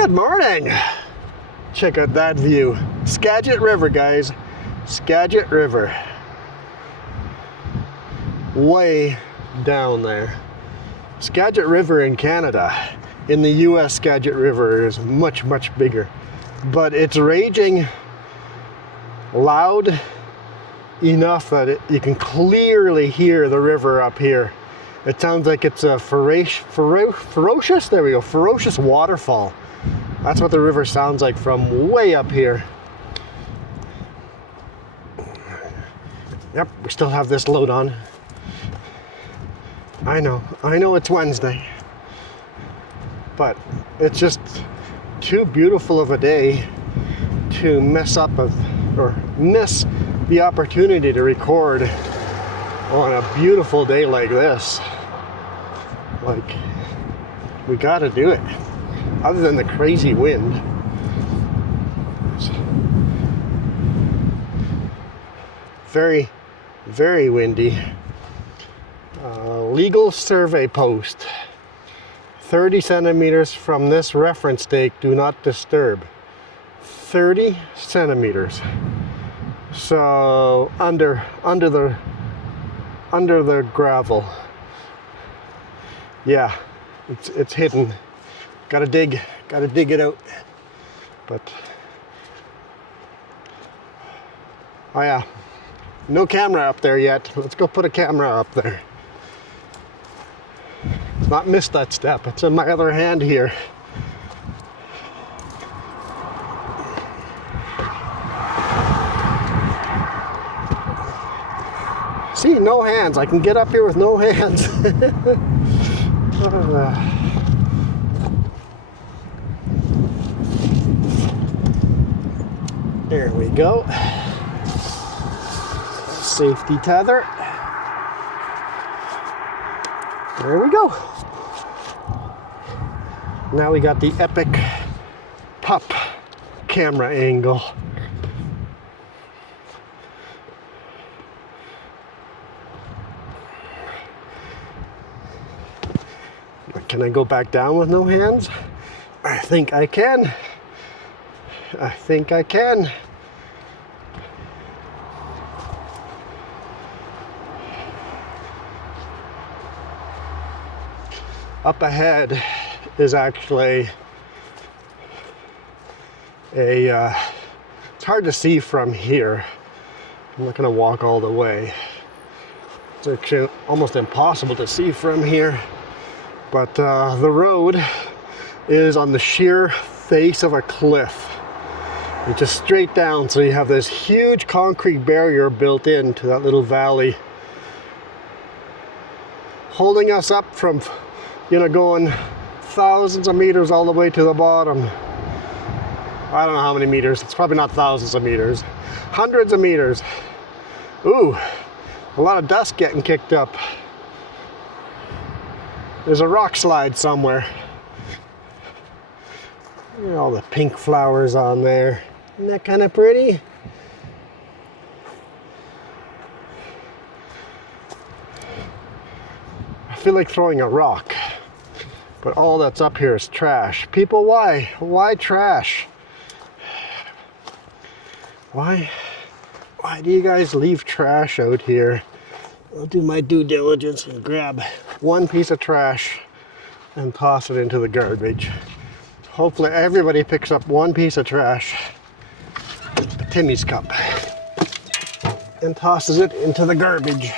Good morning. Check out that view. Skagit River, guys. Skagit River. Way down there. Skagit River in Canada. In the US, Skagit River is much, much bigger. But it's raging loud enough that you can clearly hear the river up here. It sounds like it's a ferocious, there we go, ferocious waterfall. That's what the river sounds like from way up here. Yep, we still have this load on. I know it's Wednesday, but it's just too beautiful of a day to mess up or miss the opportunity to record on a beautiful day like this. Like, we gotta do it. Other than the crazy wind. It's very, very windy. Legal survey post. 30 centimeters from this reference stake, do not disturb. 30 centimeters. So under the gravel. Yeah, it's hidden. Gotta dig it out. But oh yeah, no camera up there yet. Let's go put a camera up there. Not miss that step. It's in my other hand here. See, no hands. I can get up here with no hands. There we go. Safety tether. There we go. Now we got the epic pup camera angle. Can I go back down with no hands? I think I can. I think I can. Up ahead is actually it's hard to see from here. I'm not gonna walk all the way. It's actually almost impossible to see from here. But the road is on the sheer face of a cliff. It's just straight down, so you have this huge concrete barrier built into that little valley, holding us up from, going thousands of meters all the way to the bottom. I don't know how many meters. It's probably not thousands of meters. Hundreds of meters. Ooh, a lot of dust getting kicked up. There's a rock slide somewhere. Look at all the pink flowers on there. Isn't that kind of pretty? I feel like throwing a rock, but all that's up here is trash. People, why? Why trash? Why do you guys leave trash out here? I'll do my due diligence and grab one piece of trash and toss it into the garbage. Hopefully everybody picks up one piece of trash, a Timmy's cup, and tosses it into the garbage.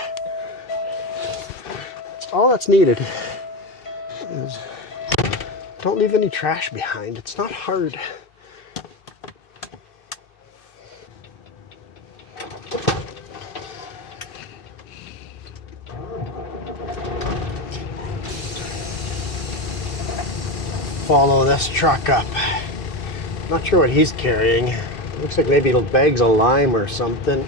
All that's needed is don't leave any trash behind. It's not hard. Follow this truck up. Not sure what he's carrying. Looks like maybe bags of lime or something.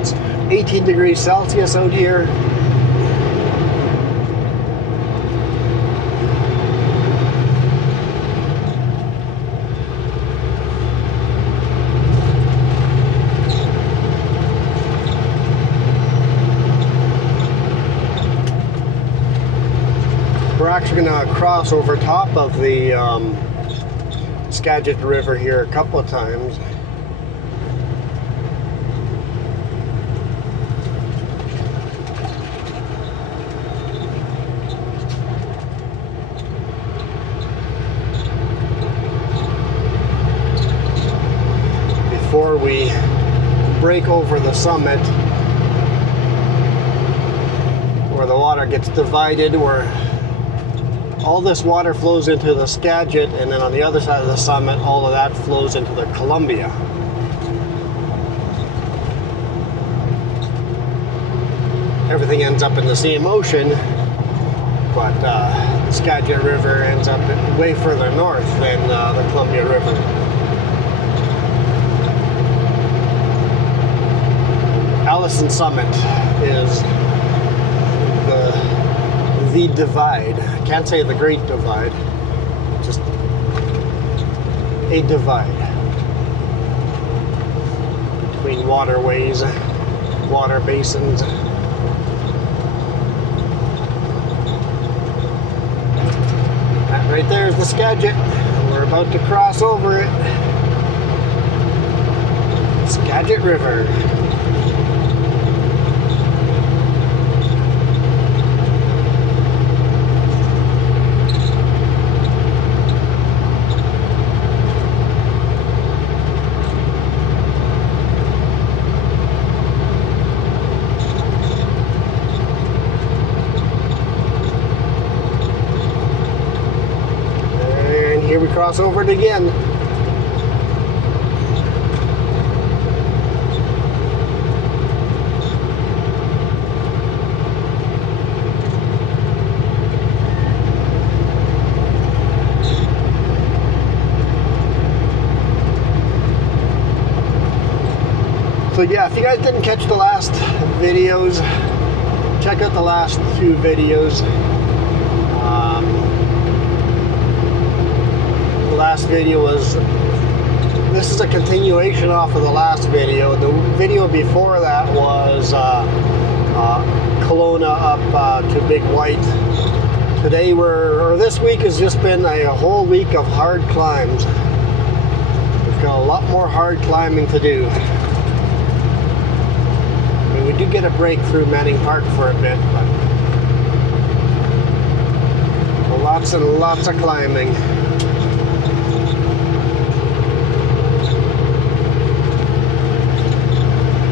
It's 18 degrees Celsius out here. We're actually going to cross over top of the Skagit River here a couple of times. Before we break over the summit, where the water gets divided, where all this water flows into the Skagit, and then on the other side of the summit, all of that flows into the Columbia. Everything ends up in the same ocean, but the Skagit River ends up way further north than the Columbia River. Allison Summit is the divide. I can't say the Great Divide, just a divide between waterways, water basins. That right there is the Skagit. We're about to cross over it. Skagit River. Here we cross over it again. So yeah, if you guys didn't catch the last videos, check out the last two videos. The last video was, this is a continuation off of the last video. The video before that was Kelowna up to Big White. Today this week has just been a whole week of hard climbs. We've got a lot more hard climbing to do. I mean, we do get a break through Manning Park for a bit, but lots and lots of climbing.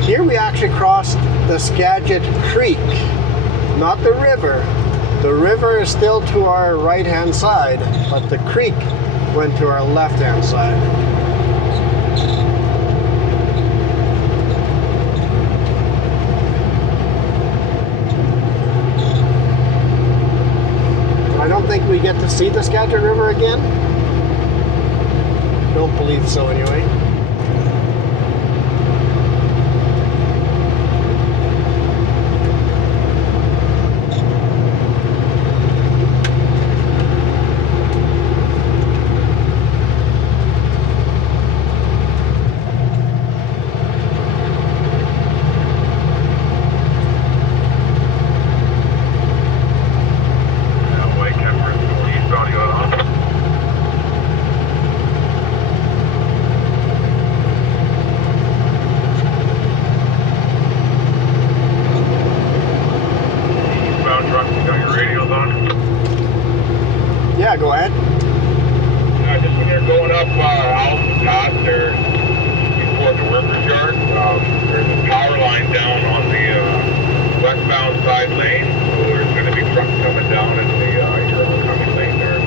Here we actually crossed the Skagit Creek, not the river. The river is still to our right-hand side, but the creek went to our left-hand side. I don't think we get to see the Skagit River again. Don't believe so anyway. Yeah, go ahead. Just when you're going up Allison there before the workers' yard, there's a power line down on the westbound side lane, so there's going to be trucks coming down in your oncoming lane there.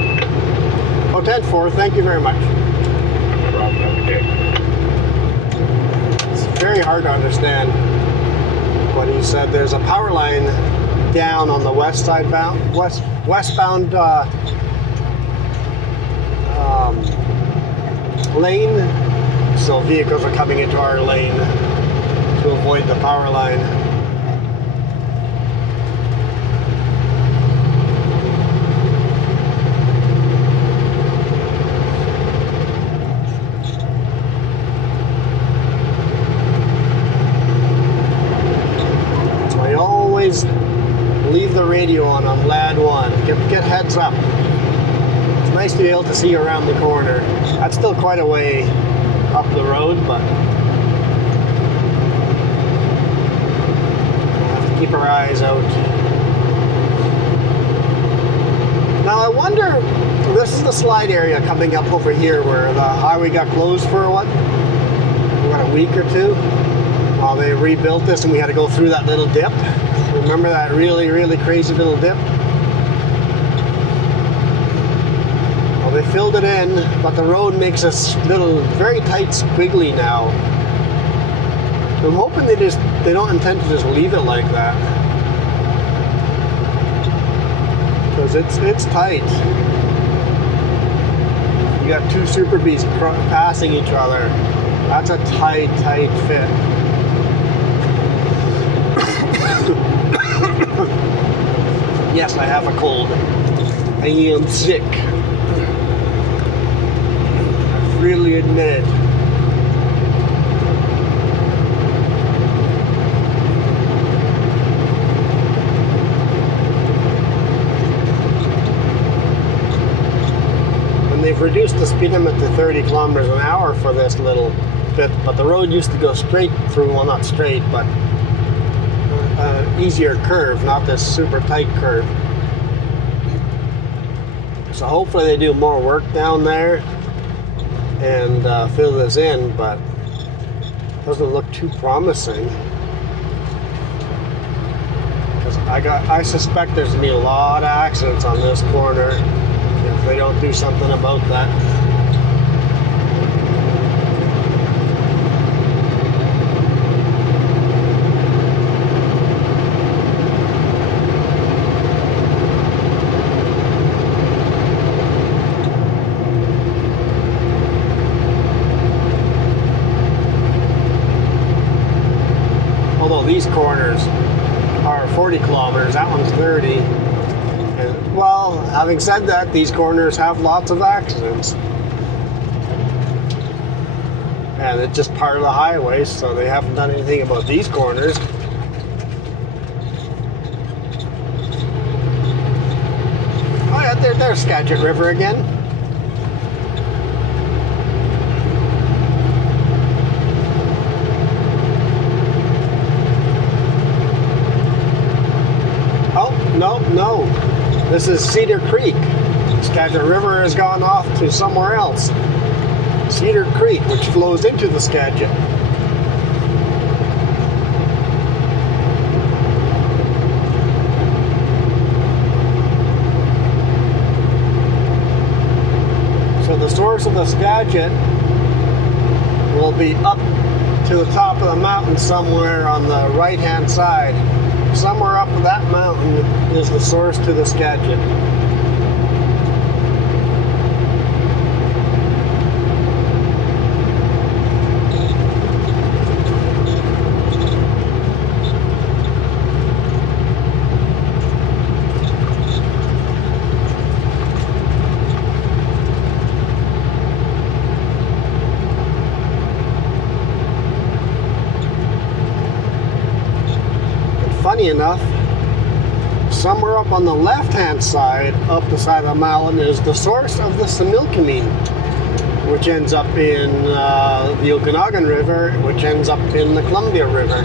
Oh, 10-4, thank you very much. No problem, have a good day. It's very hard to understand what he said. There's a power line down on the westbound lane, so vehicles are coming into our lane to avoid the power line. So I always leave the radio on LAD 1. get heads up. It's nice to be able to see around the corner. That's still quite a way up the road, but we'll have to keep our eyes out. Now I wonder, this is the slide area coming up over here where the highway got closed for what? A week or two? While they rebuilt this and we had to go through that little dip. Remember that really, really crazy little dip? Well, they filled it in, but the road makes this little, very tight squiggly now. I'm hoping they don't intend to just leave it like that. Because it's tight. You got two Super Bs passing each other. That's a tight, tight fit. Yes, I have a cold. I am sick. I freely admit it. And they've reduced the speed limit to 30 kilometers an hour for this little bit, but the road used to go straight through, well, not straight, but easier curve, not this super tight curve. So hopefully they do more work down there and fill this in, but it doesn't look too promising. Because I suspect there's gonna be a lot of accidents on this corner if they don't do something about that. These corners are 40 kilometers, that one's 30. And, well, having said that, these corners have lots of accidents. And it's just part of the highway, so they haven't done anything about these corners. Oh yeah, there's Skagit River again. No, this is Cedar Creek. Skagit River has gone off to somewhere else. Cedar Creek, which flows into the Skagit. So the source of the Skagit will be up to the top of the mountain somewhere on the right-hand side. Somewhere up that mountain is the source to the Skagit. Funny enough, somewhere up on the left-hand side, up the side of the mountain, is the source of the Similkameen, which ends up in the Okanagan River, which ends up in the Columbia River.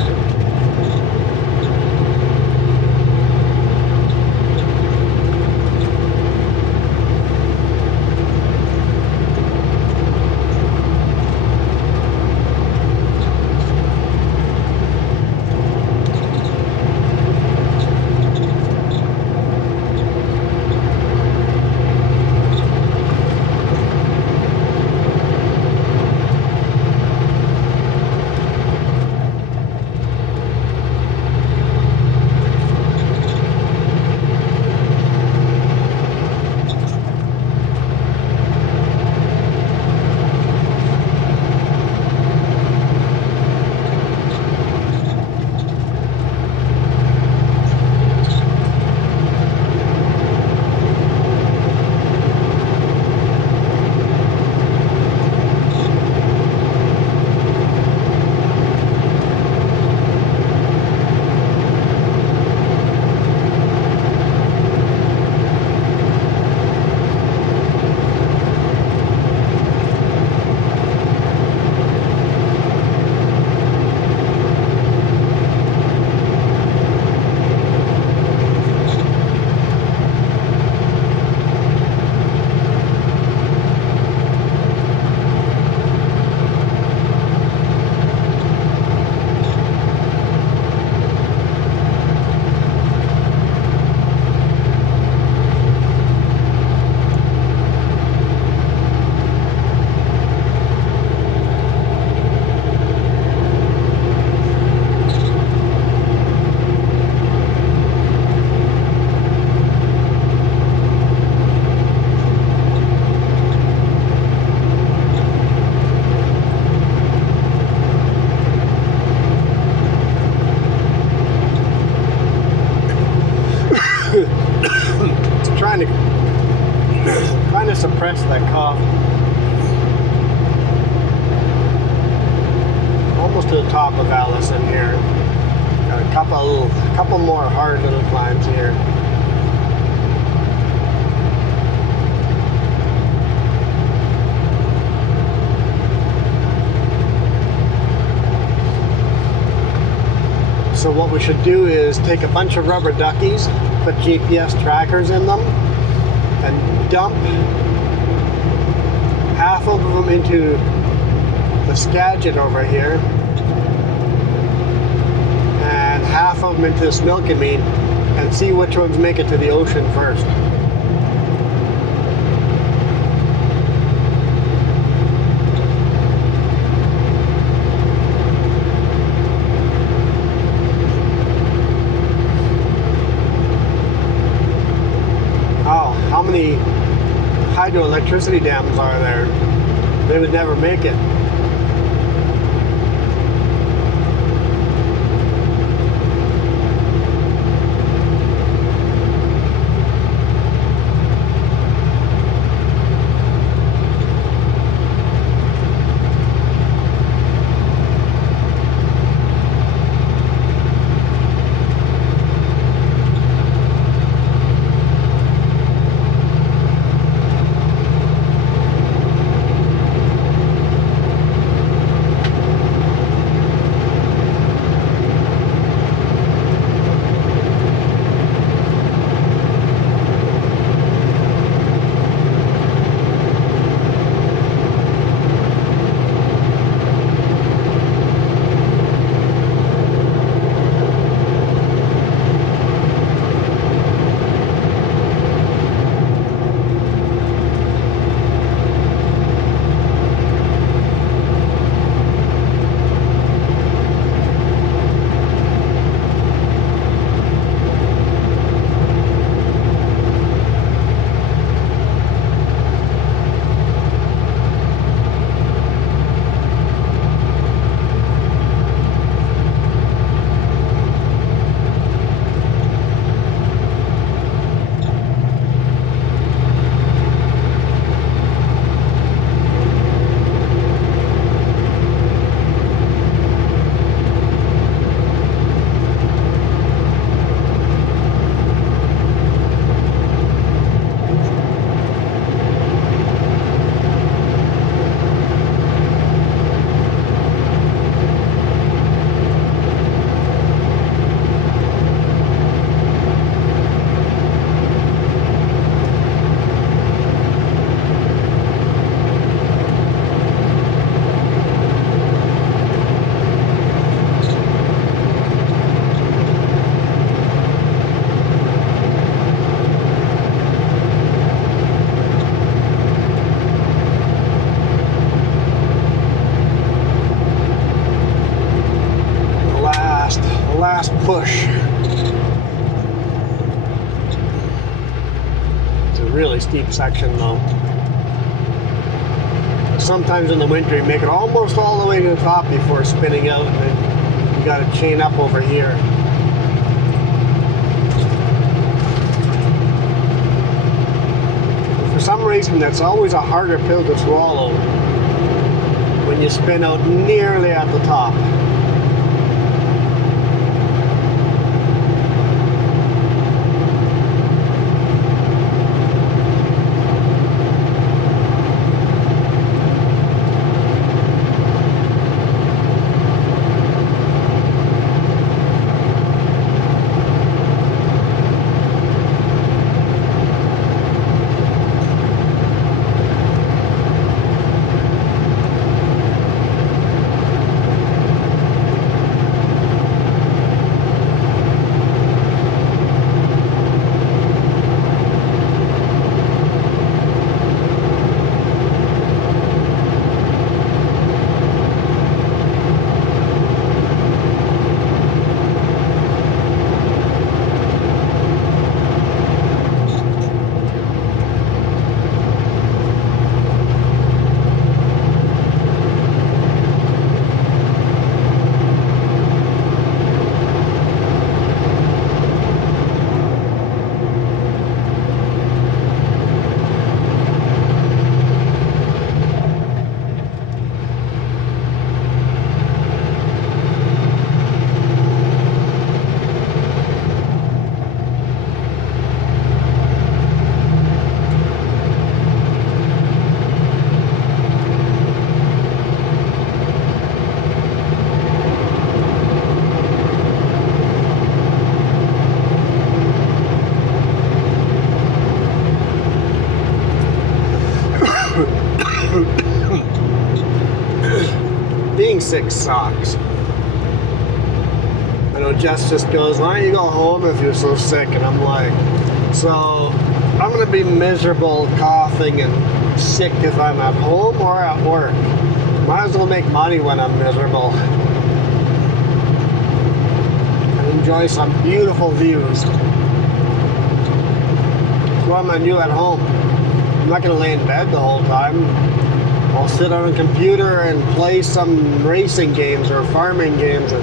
suppress that cough. Almost to the top of Allison here. Got a couple more hard little climbs here. So what we should do is take a bunch of rubber duckies, put GPS trackers in them, and dump half of them into the Skagit over here, and half of them into this Milkameen, and see which ones make it to the ocean first. How many hydroelectricity dams are there? They would never make it. Push. It's a really steep section though. Sometimes in the winter you make it almost all the way to the top before spinning out, and then you got to chain up over here. For some reason that's always a harder pill to swallow when you spin out nearly at the top. Being sick sucks. I know Jess just goes, why don't you go home if you're so sick? And I'm like, so I'm gonna be miserable, coughing and sick if I'm at home or at work. Might as well make money when I'm miserable. And enjoy some beautiful views. What am I gonna do at home? I'm not gonna lay in bed the whole time. I'll sit on a computer and play some racing games or farming games, or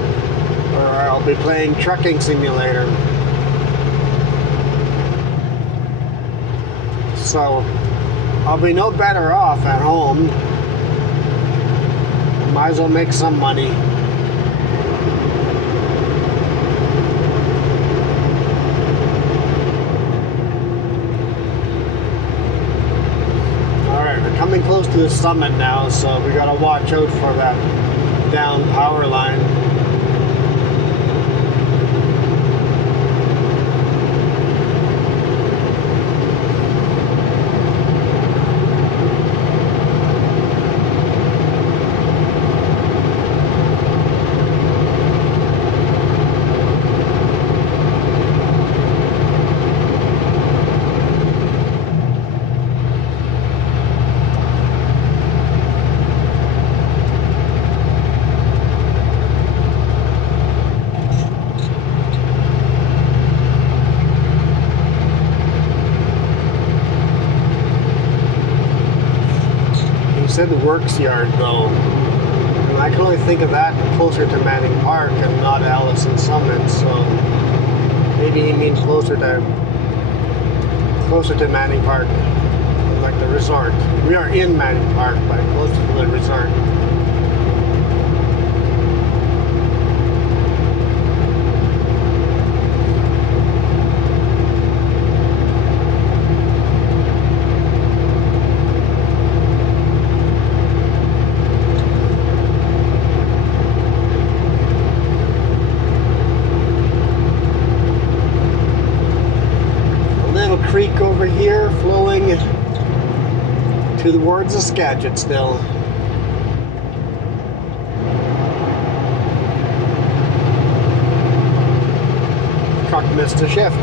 I'll be playing trucking simulator. So I'll be no better off at home. Might as well make some money. Coming close to the summit now, so we gotta watch out for that down power line. Said the works yard though, and I can only think of that closer to Manning Park and not Allison Summit, so maybe he means closer to Manning Park, like the resort. We are in Manning Park, but closer to the resort. Creek over here flowing towards the Skagit still. Truck missed a shift.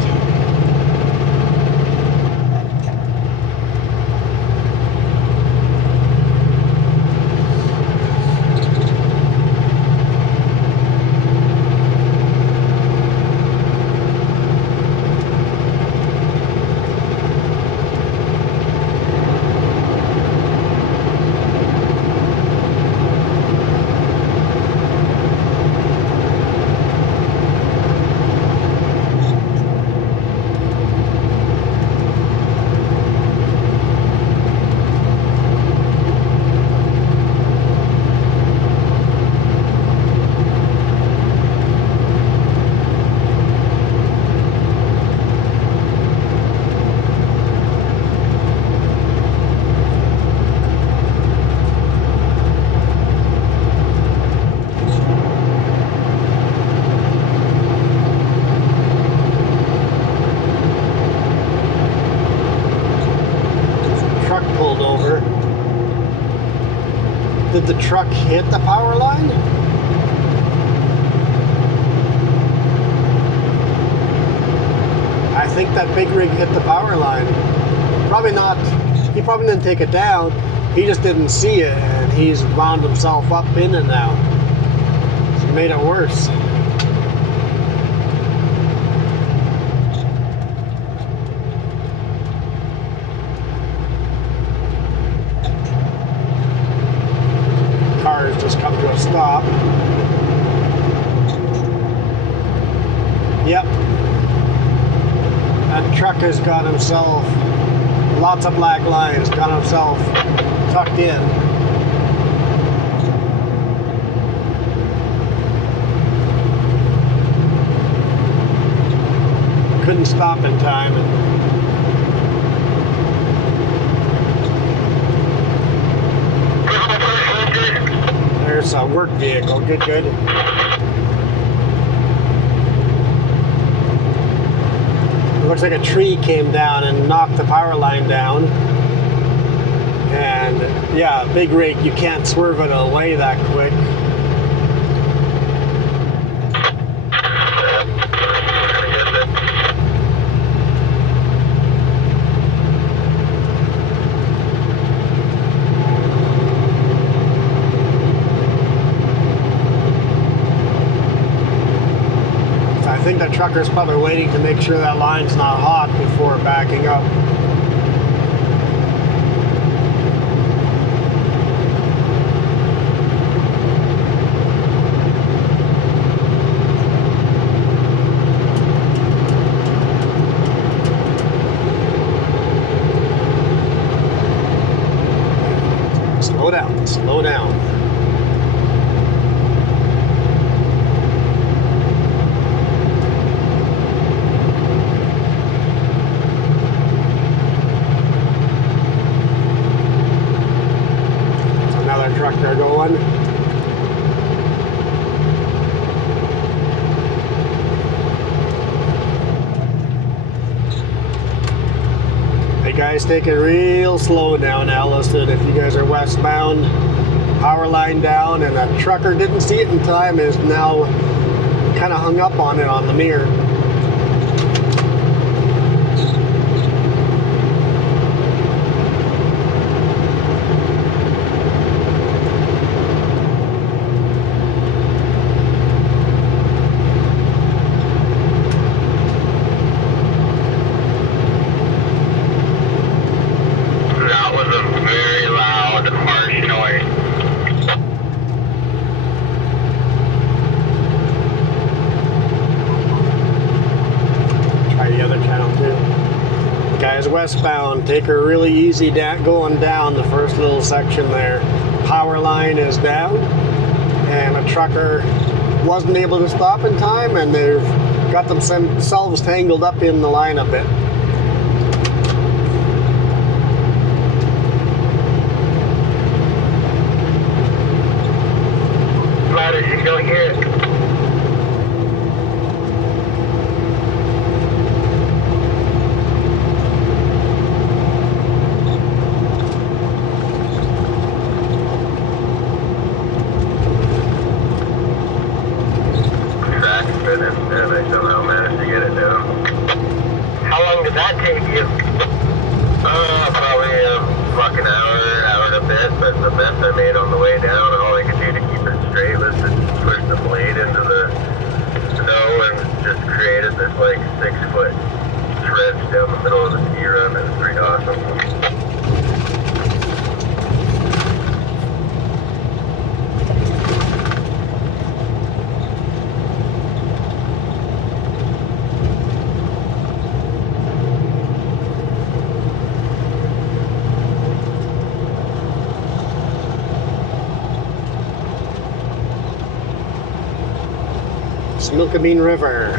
Did the truck hit the power line? I think that big rig hit the power line. Probably not. He probably didn't take it down. He just didn't see it, and he's wound himself up in it now. It's made it worse. Just come to a stop. Yep. That truck has got himself lots of black lines, got himself tucked in. Couldn't stop in time. There's a work vehicle. Good, good. It looks like a tree came down and knocked the power line down. And Yeah, big rig, you can't swerve it away that quick. I think the trucker's probably waiting to make sure that line's not hot before backing up. Slow down, slow down. Trucker going. Hey guys, take it real slow down Allison. If you guys are westbound, power line down, and that trucker didn't see it in time, is now kind of hung up on it on the mirror. Westbound, take her really easy going down the first little section there. Power line is down, and a trucker wasn't able to stop in time, and they've got themselves tangled up in the line a bit. Ladder, she's going here. And I somehow managed to get it down. How long did that take you? Probably a fucking hour and a bit, but the mess I made on the way down, all I could do to keep it straight was to push the blade into the snow and just created this like 6-foot trench down the middle of the ski run. It was pretty awesome. Milkameen River.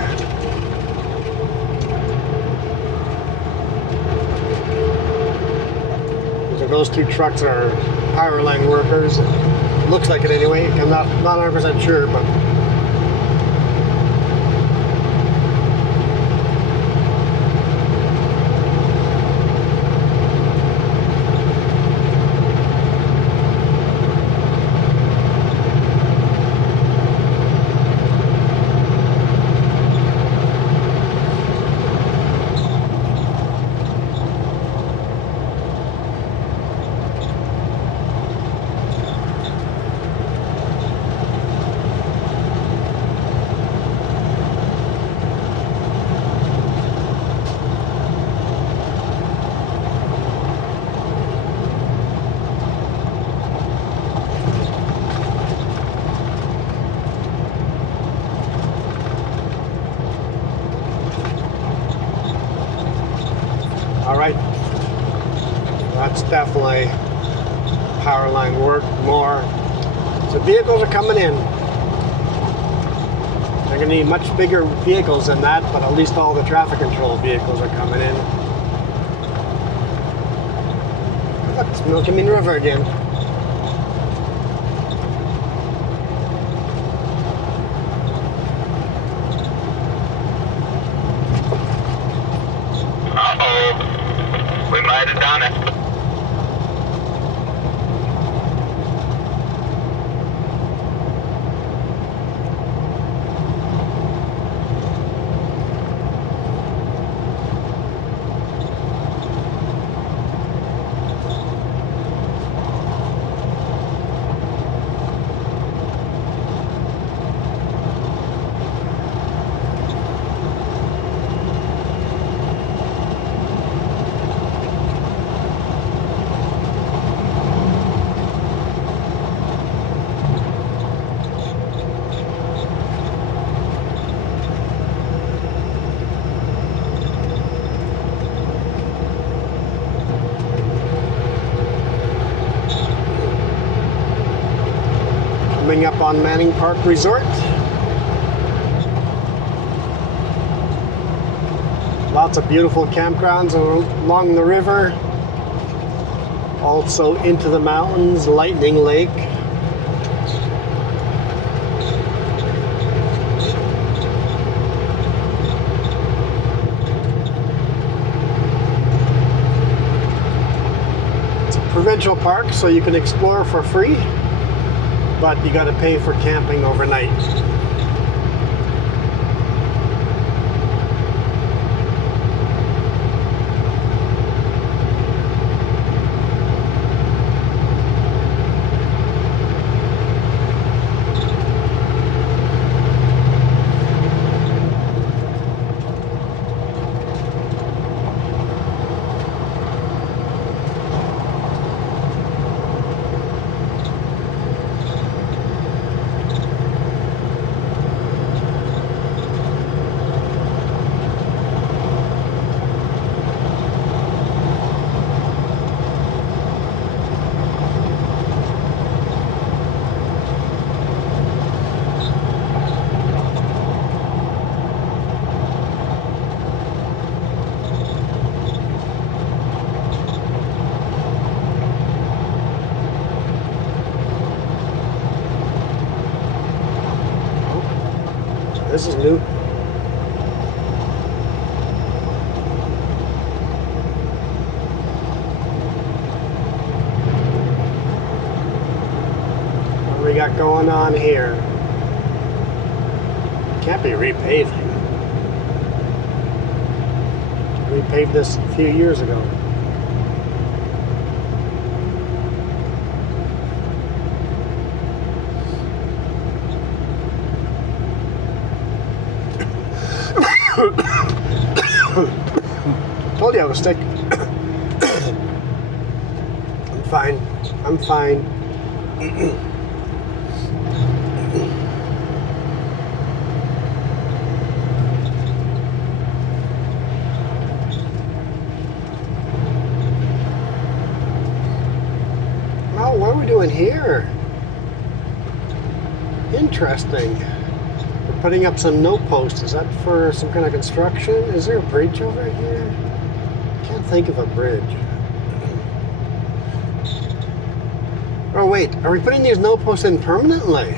Those two trucks are power line workers. Looks like it anyway. I'm not 100% sure, but that's definitely power line work more. So vehicles are coming in. They're going to need much bigger vehicles than that, but at least all the traffic control vehicles are coming in. Look, it's Milkameen River again. Uh-oh. We might have done it. Coming up on Manning Park Resort. Lots of beautiful campgrounds along the river. Also into the mountains, Lightning Lake. It's a provincial park, so you can explore for free, but you got to pay for camping overnight. This is new. What do we got going on here? Can't be repaving. Repaved this a few years ago. Told you I was sick. I'm fine. I'm fine. Well, what are we doing here? Interesting. We're putting up some no posts. Is that for some kind of construction? Is there a bridge over here? Can't think of a bridge. Oh wait, are we putting these no posts in permanently?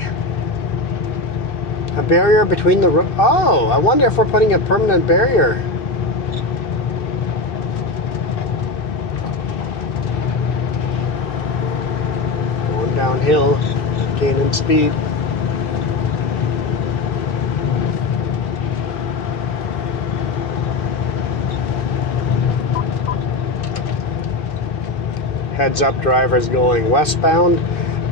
A barrier between the oh, I wonder if we're putting a permanent barrier. Going downhill, gaining speed. Heads up, drivers going westbound.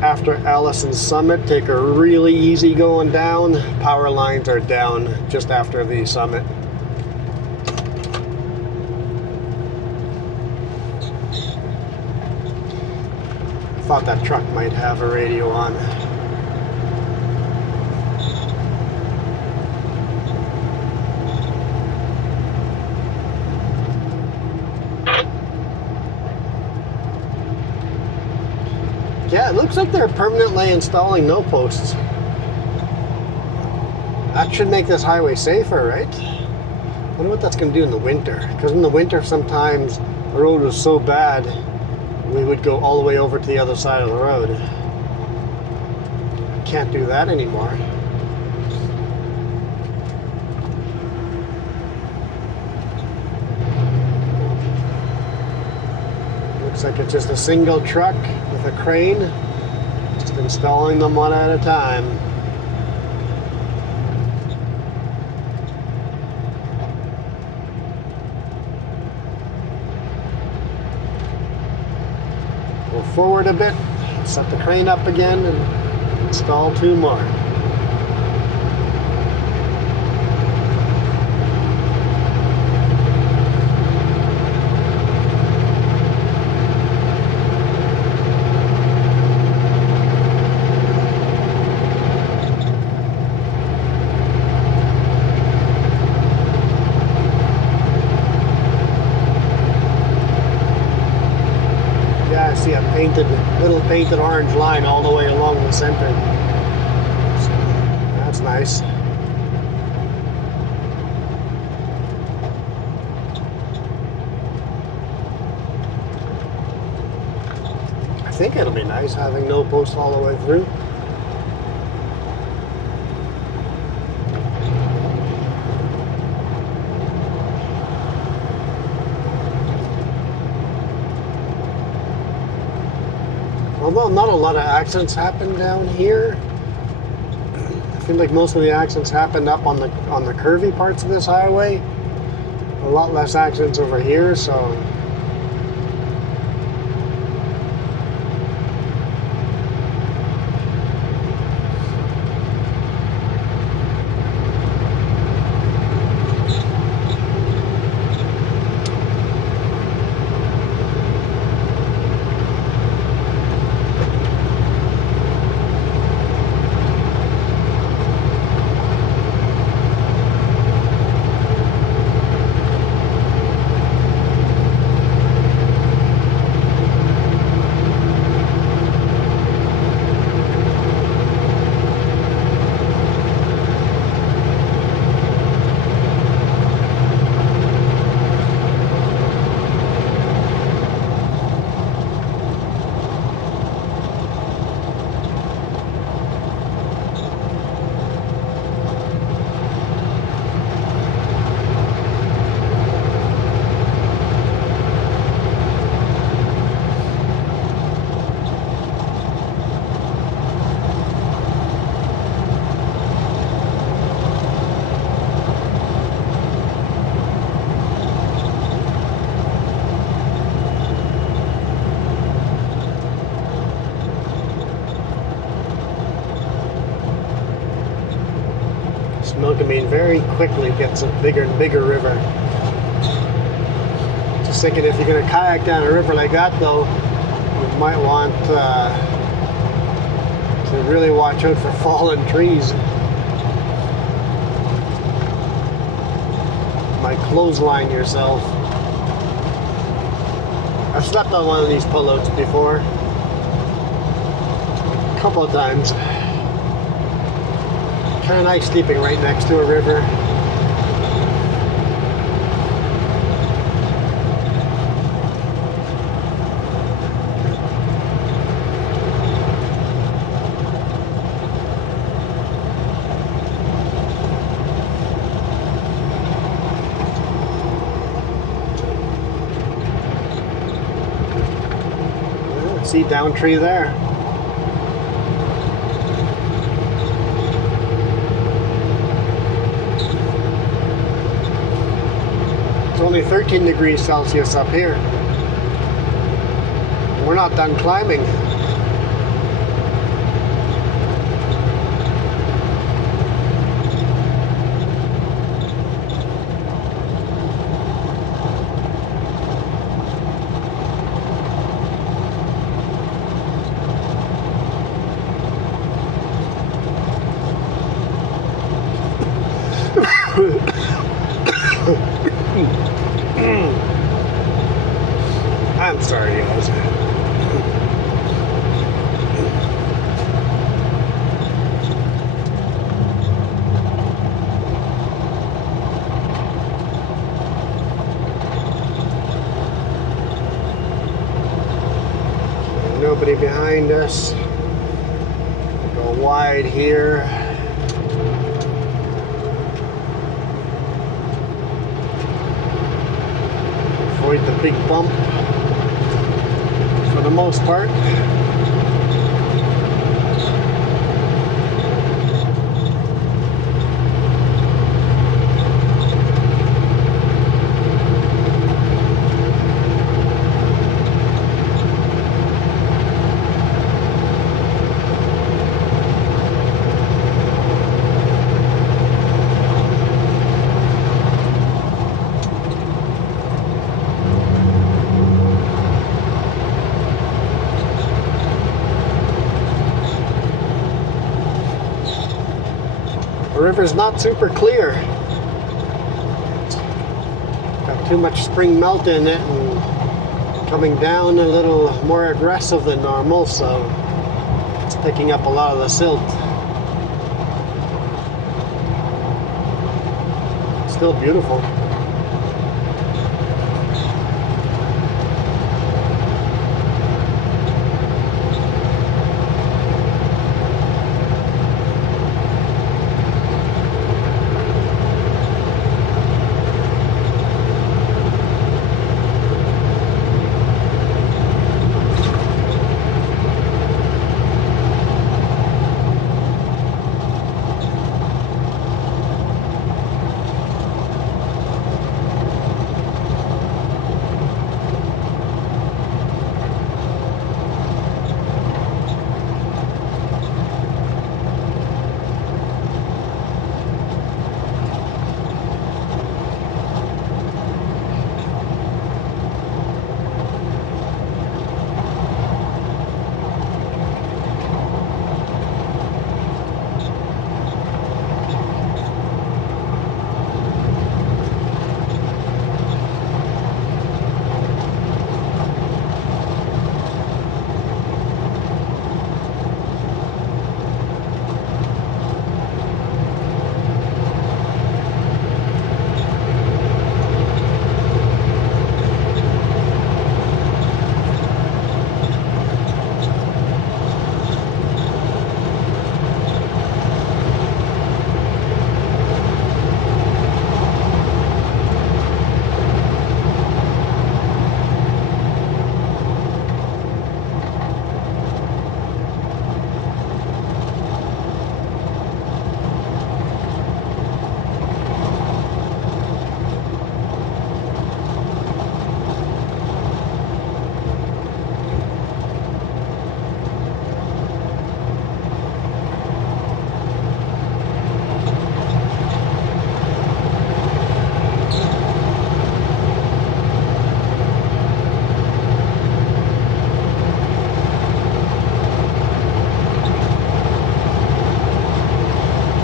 After Allison's summit, take a really easy going down. Power lines are down just after the summit. Thought that truck might have a radio on. Yeah, it looks like they're permanently installing no posts. That should make this highway safer, right? I wonder what that's going to do in the winter. Because in the winter, sometimes the road was so bad, we would go all the way over to the other side of the road. Can't do that anymore. Looks like it's just a single truck with a crane, just installing them one at a time. Go forward a bit, set the crane up again, and install two more. Little painted orange line all the way along the center. nice. I think it'll be nice having no post all the way through. Although not a lot of accidents happen down here, I feel like most of the accidents happened up on the curvy parts of this highway. A lot less accidents over here, so. Milkamine very quickly gets a bigger and bigger river. Just thinking, if you're going to kayak down a river like that, though, you might want to really watch out for fallen trees. Might clothesline yourself. I've slept on one of these pullouts before, a couple of times. Kind of nice sleeping right next to a river. See down tree there. It's only 13 degrees Celsius up here. We're not done climbing. I'm sorry, guys. Nobody behind us. Go wide here. Avoid the big bump for the most part. The river's not super clear. It's got too much spring melt in it and coming down a little more aggressive than normal, so it's picking up a lot of the silt. still beautiful.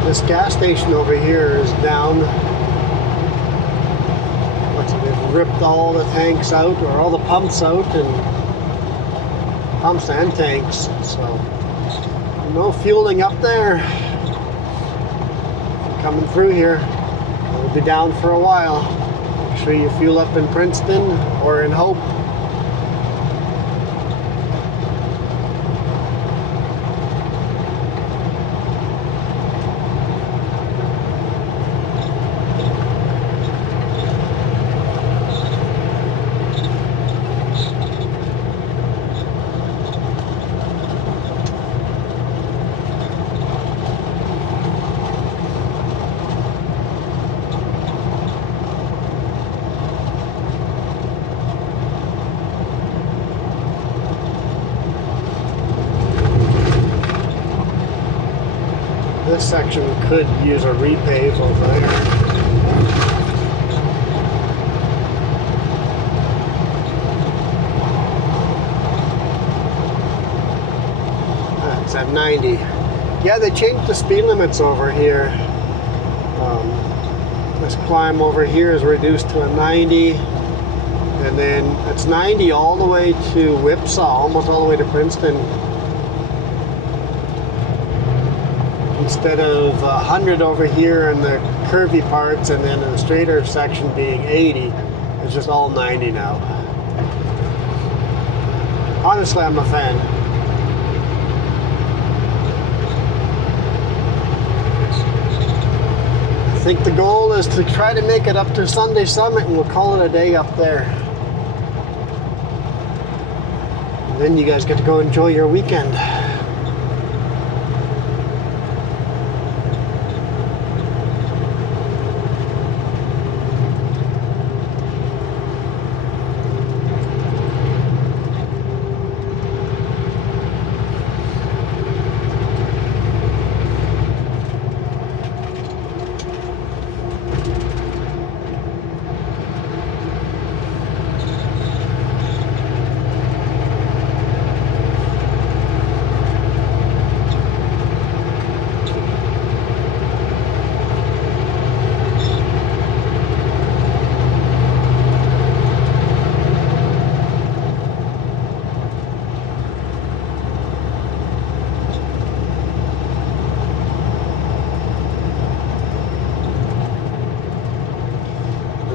This gas station over here is down. They've ripped all the tanks out, or all the pumps out, and pumps and tanks. So no fueling up there. Coming through here, we'll be down for a while. Make sure you fuel up in Princeton or in Hope. This section could use a repave over there. It's at 90. Yeah, they changed the speed limits over here. This climb over here is reduced to a 90. And then it's 90 all the way to Whipsaw, almost all the way to Princeton. Instead of 100 over here in the curvy parts, and then in the straighter section being 80, it's just all 90 now. Honestly, I'm a fan. I think the goal is to try to make it up to Sunday Summit, and we'll call it a day up there. And then you guys get to go enjoy your weekend.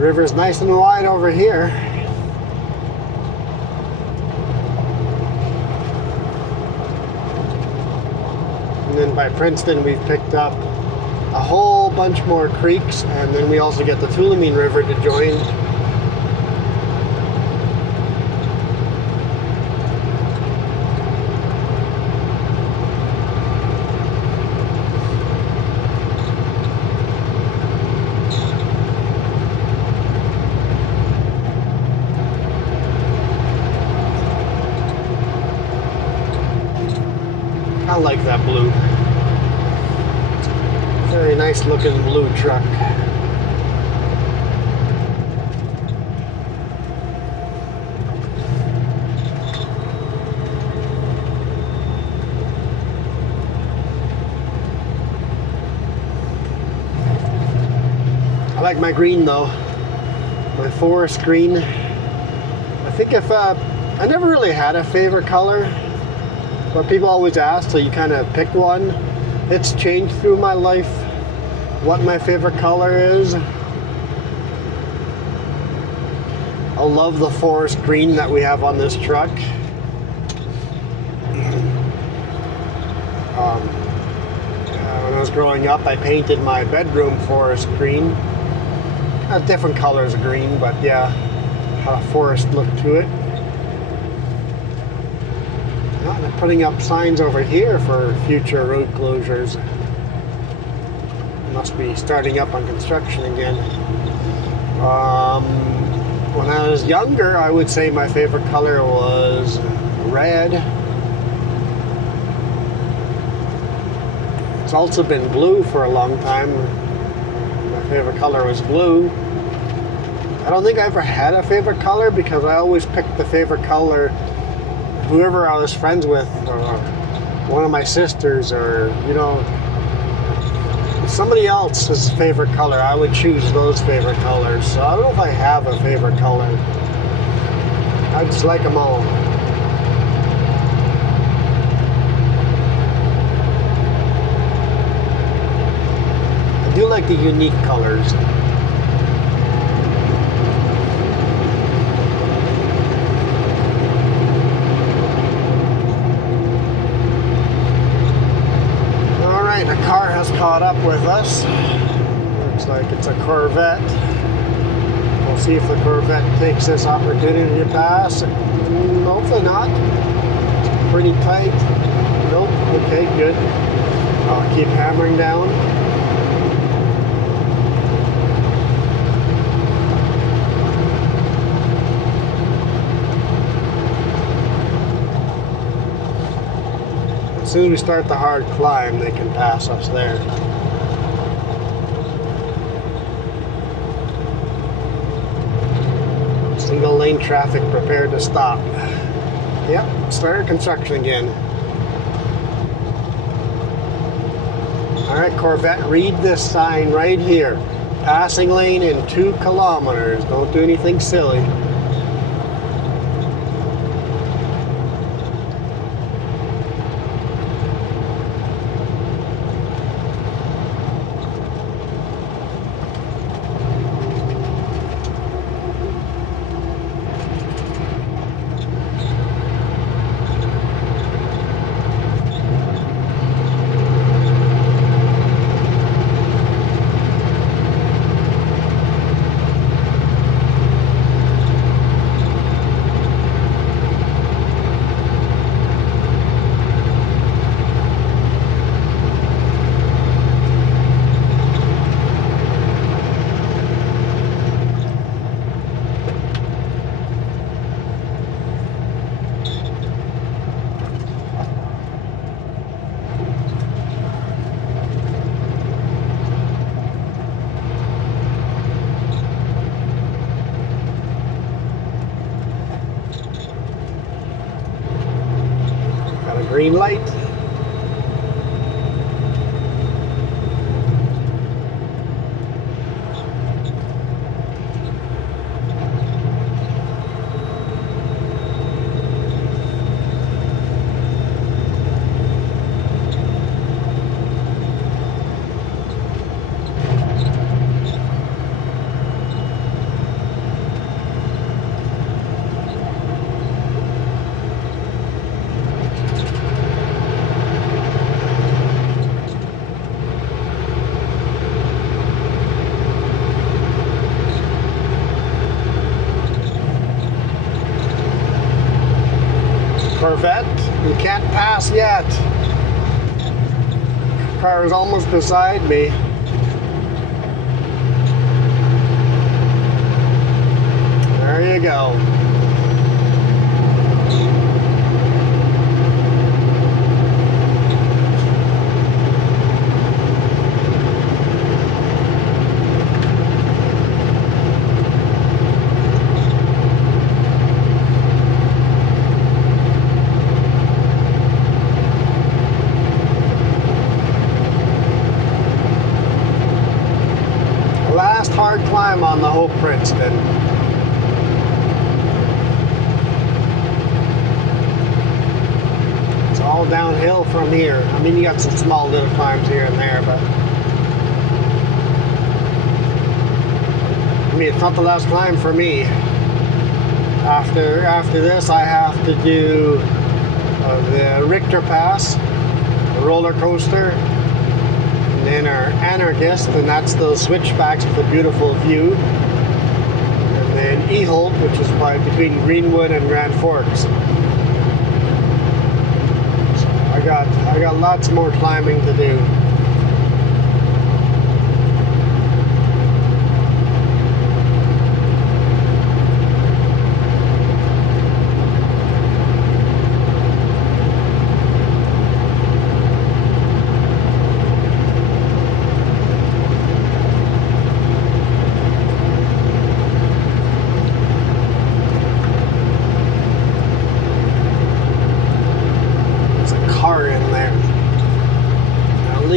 river's nice and wide over here. And then by Princeton, we've picked up a whole bunch more creeks, and then we also get the Tulameen River to join. I like that blue. Very nice looking blue truck. I like my green though. My forest green. I think if I never really had a favorite color. But people always ask, so you kind of pick one. It's changed through my life what my favorite color is. I love the forest green that we have on this truck. When I was growing up, I painted my bedroom forest green. Different colors of green, but yeah, had a forest look to it. They're putting up signs over here for future road closures. Must be starting up on construction again. When I was younger, I would say my favorite color was red. It's also been blue for a long time. My favorite color was blue. I don't think I ever had a favorite color because I always picked the favorite color whoever I was friends with, or one of my sisters, or somebody else's favorite color. I would choose those favorite colors. So I don't know if I have a favorite color. I just like them all. I do like the unique colors. Car has caught up with us. Looks like it's a Corvette. We'll see if the Corvette takes this opportunity to pass. Hopefully not. It's pretty tight. Nope. Okay, good. I'll keep hammering down. As soon as we start the hard climb, they can pass us there. Single lane traffic prepared to stop. Yep, started construction again. Alright, Corvette, read this sign right here. Passing lane in 2 kilometers. Don't do anything silly. Green light. You can't pass yet. Car is almost beside me. There you go. Last hard climb on the Hope Princeton. It's all downhill from here. I mean, you got some small little climbs here and there, but I mean, it's not the last climb for me. After this, I have to do the Richter Pass, the roller coaster, and then our Anarchist, and that's those switchbacks with a beautiful view. And then Eholt, which is between Greenwood and Grand Forks. So I got lots more climbing to do.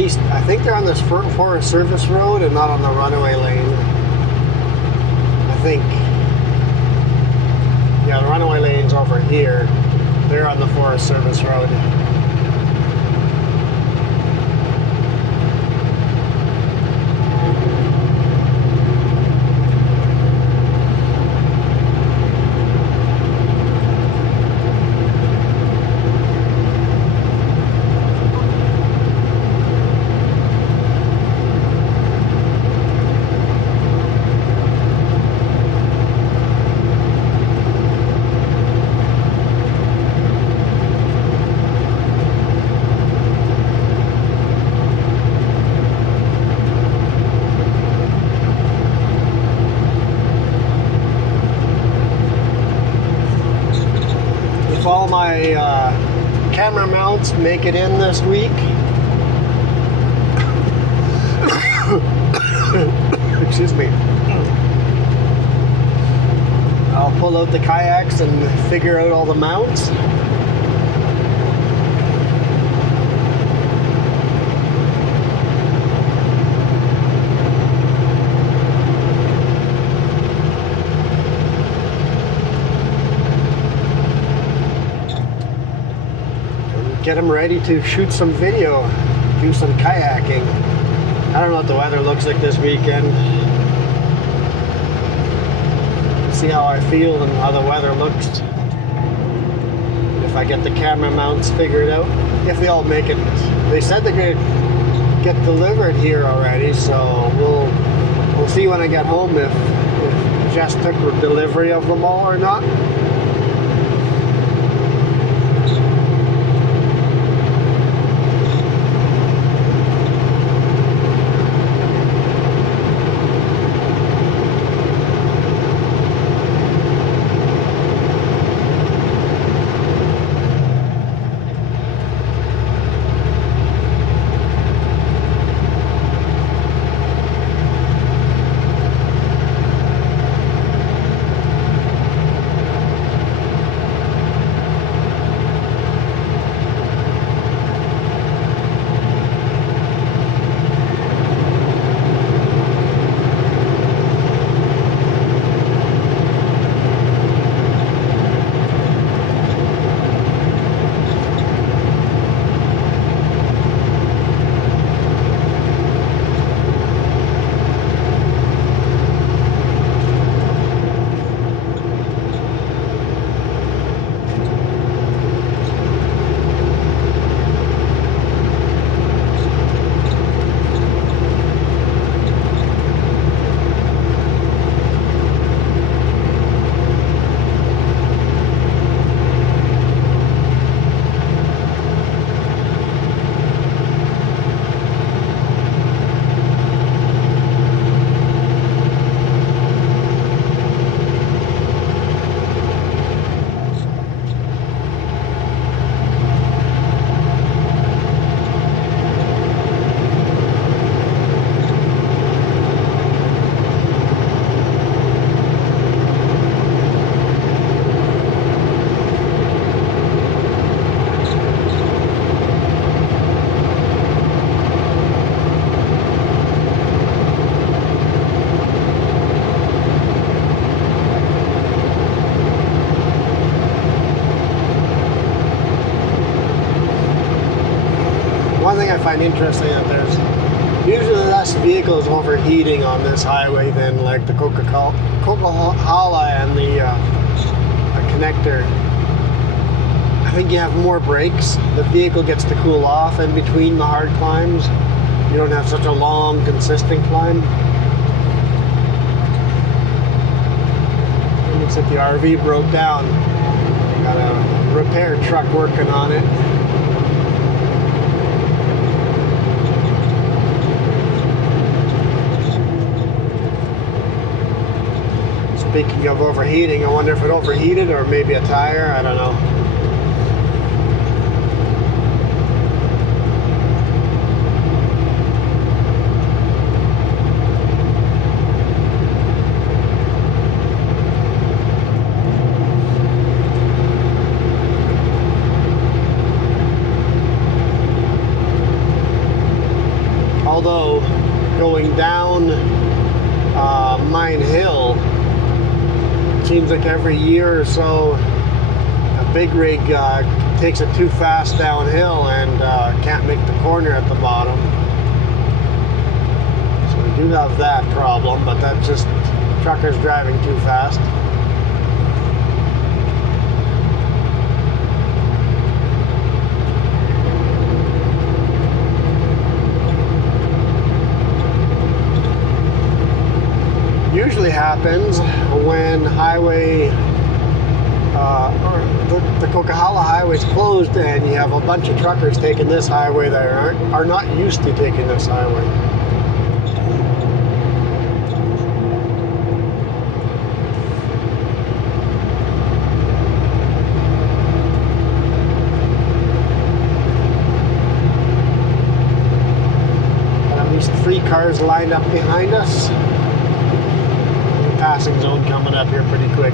I think they're on this Forest Service Road and not on the runaway lane. I think. Yeah, the runaway lane's over here. They're on the Forest Service Road. If all my camera mounts make it in this week, excuse me, I'll pull out the kayaks and figure out all the mounts. Get them ready to shoot some video, do some kayaking. I don't know what the weather looks like this weekend. See how I feel and how the weather looks. If I get the camera mounts figured out, if they all make it. They said they're gonna get delivered here already, so we'll see when I get home if Jess took delivery of them all or not. I find interesting that there's usually less vehicles overheating on this highway than like the Coca-Cola and the connector. I think you have more brakes. The vehicle gets to cool off in between the hard climbs. You don't have such a long, consistent climb. It looks like the RV broke down. Got a repair truck working on it. Speaking of overheating, I wonder if it overheated or maybe a tire. I don't know. Although going down Mine Hill, it seems like every year or so a big rig takes it too fast downhill and can't make the corner at the bottom. So we do have that problem, but that's just truckers driving too fast. Usually happens when highway or the Coca-Cola highway is closed and you have a bunch of truckers taking this highway that are not used to taking this highway. Got at least 3 cars lined up behind us. Passing zone coming up here pretty quick.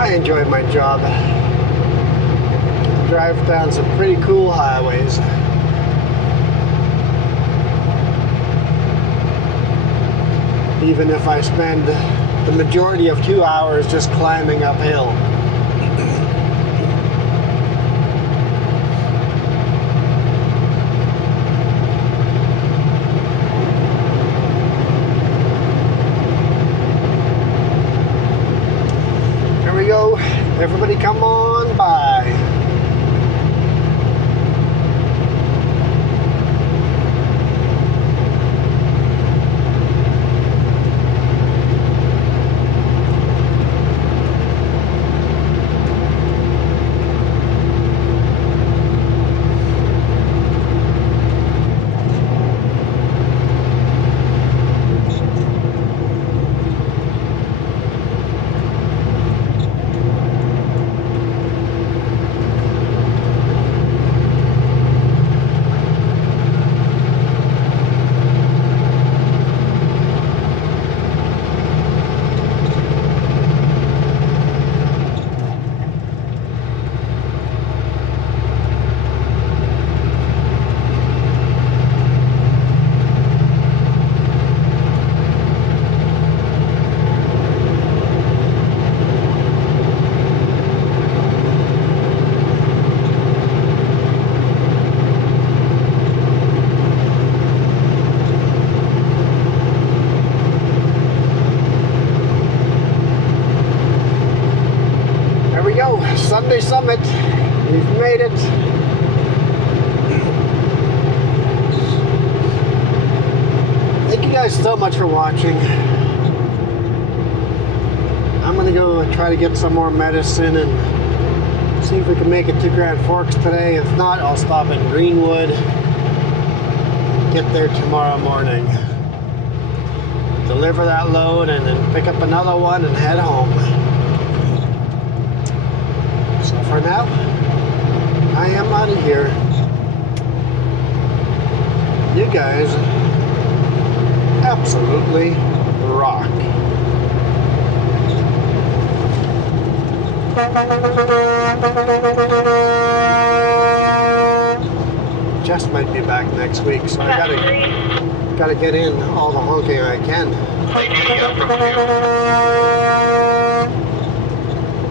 I enjoy my job. Drive down some pretty cool highways. Even if I spend the majority of 2 hours just climbing uphill. Everybody come on by. Sunday Summit. We've made it. Thank you guys so much for watching. I'm gonna go know, try to get some more medicine and see if we can make it to Grand Forks today. If not, I'll stop in Greenwood, get there tomorrow morning, deliver that load, and then pick up another one and head home. So for now, I am out of here. You guys absolutely rock. Jess might be back next week, so I gotta get in all the honking I can.